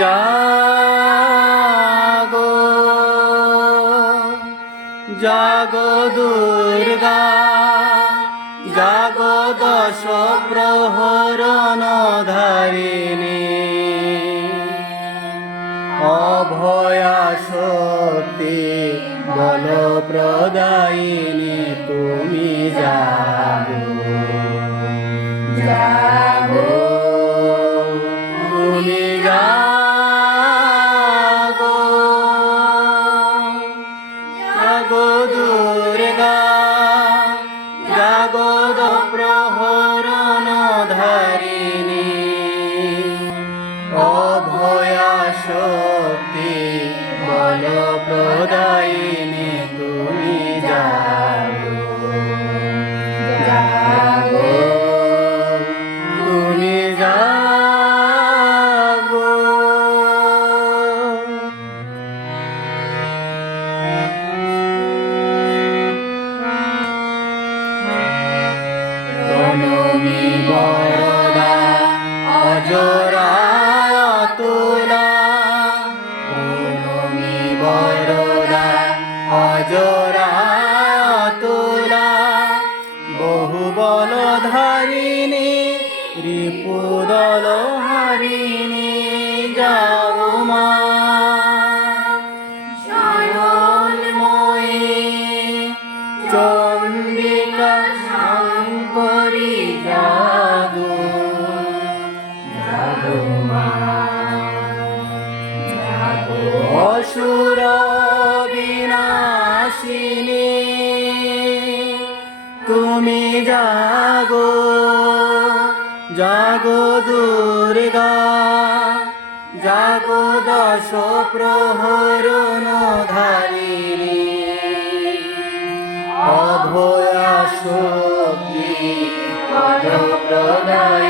জাগো জাগো দুর্গা জাগো দশ প্রহরণ ধারিণী। অভয়া শক্তি বল প্রদায়িনী জাগো দুর্গা জাগো দ প্রহরণ ধারিণী অভয়া অজরা তোলা বরদা অজরা তুলা বহু বল ধারিণী রিপুদল হারিণী যাও অসুর বিনাশিনী তুমি জাগো দুর্গা জাগো দশ প্রহরণ ধারিণী অভয়া শক্তি পদ প্রদা